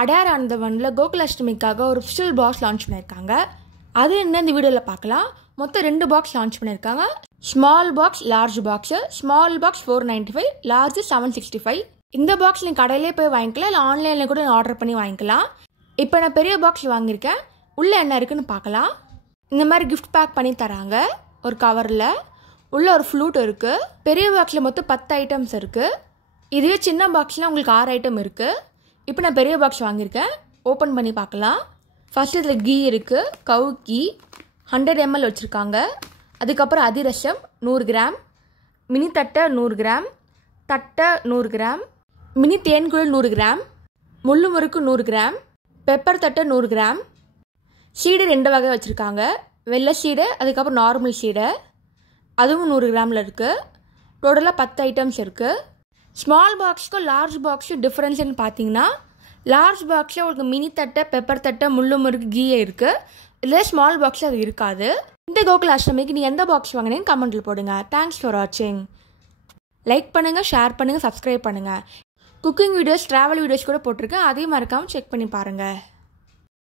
Adyar Ananda Bhavanல கோகுலாஷ்டமிக்காக ஒரு special box launch பண்ணிருக்காங்க. அது என்ன இந்த வீடியோல பார்க்கலாம். மொத்தம் 2 பாக்ஸ் லான்ச் பண்ணிருக்காங்க. Small box, large box. Small box 495, large 765. இந்த பாக்ஸ் நீங்க கடையிலே போய் வாங்கிக்கலாம், இல்ல ஆன்லைன்ல கூட ஆர்டர் பண்ணி வாங்கிக்கலாம். இப்போ நான் பெரிய பாக்ஸ் வாங்கியிருக்கேன். உள்ள என்ன இருக்குன்னு பார்க்கலாம். இந்த மாதிரி கிஃப்ட் பேக் பண்ணி தராங்க ஒரு கவர்ல. உள்ள ஒரு ஃப்ளூட் இருக்கு. பெரிய பாக்ஸ்ல மொத்தம் 10 ஐட்டம்ஸ் இருக்கு. இதுவே சின்ன பாக்ஸ்ல உங்களுக்கு 6 ஐட்டம் இருக்கு. இப்போ நான் பெரிய பாக்ஸ் வாங்கியிருக்கேன். ஓப்பன் பண்ணி பார்க்கலாம். ஃபர்ஸ்ட் இதில் கீ இருக்கு. கவு கீ 100 ml வச்சுருக்காங்க. அதுக்கப்புறம் அதிரசம் 100 கிராம், மினி தட்டை 100 கிராம், தட்டை 100 கிராம், மினி தேன்குழல் 100 கிராம், முள்ளு முறுக்கு 100 கிராம், பெப்பர் தட்டை 100 கிராம். சீடை 2 வகை வச்சுருக்காங்க. வெள்ளை சீடை, அதுக்கப்புறம் நார்மல் சீடை, அதுவும் 100 கிராமில் இருக்குது. டோட்டலாக 10 ஐட்டம்ஸ் இருக்குது. ஸ்மால் பாக்ஸுக்கும் லார்ஜ் பாக்ஸும் டிஃப்ரென்ஸ்னு பார்த்தீங்கன்னா, லார்ஜ் பாக்ஸில் உங்களுக்கு மினி தட்டை, பெப்பர் தட்டை, முள்ளு முறுக்கு, கீயே இருக்குது. இதில் ஸ்மால் பாக்ஸில் அது இருக்காது. இந்த கோகுலாஷ்டமிக்கு நீங்கள் எந்த பாக்ஸ் வாங்கினீங்கன்னு கமெண்ட்டில் போடுங்க. தேங்க்ஸ் ஃபார் வாட்சிங். லைக் பண்ணுங்கள், ஷேர் பண்ணுங்கள், சப்ஸ்கிரைப் பண்ணுங்கள். குக்கிங் வீடியோஸ், ட்ராவல் வீடியோஸ் கூட போட்டிருக்கேன். அதையும் மறக்காமல் செக் பண்ணி பாருங்கள்.